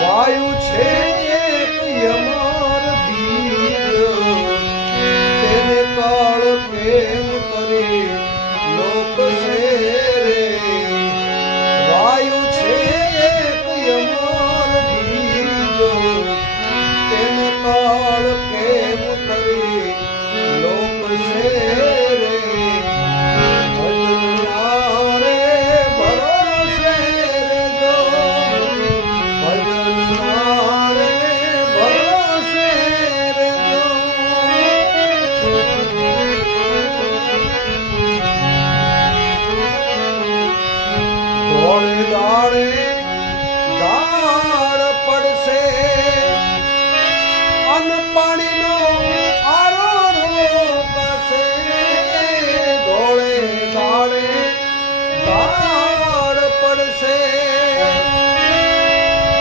વાયુ છે એક યમર બીજ, તેને કાળ કેમ કરી લોક છે રે. વાયુ છે એક યમર બીજ, તેને કાળ કેમ કરી લોક છે રે. દાડે દાડ પડશે અન પાણીનો આરો રોકાશે. ધોળે દાડે દાડ પડશે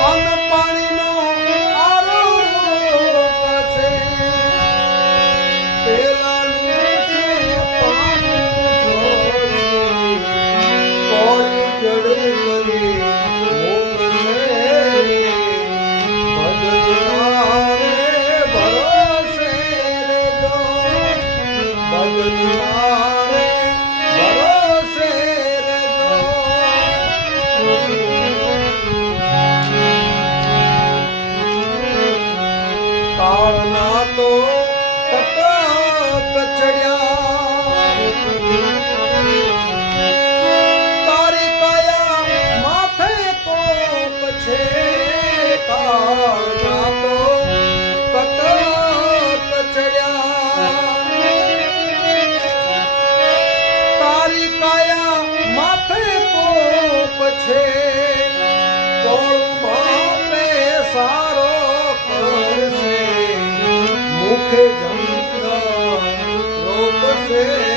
અન પાણીનો આરો રોકાશે. પેલાનું છે પાણી જડ કરી ભરોસે રેજો, ભરોસે રેજો. કાળના તો કટક ચડ્યા, કાળના તો કટક ચડ્યા. તારી કાયા માથે કોપ છે, કોણ બાપે સારો કરશે, મુખે જંત્ર રોપશે.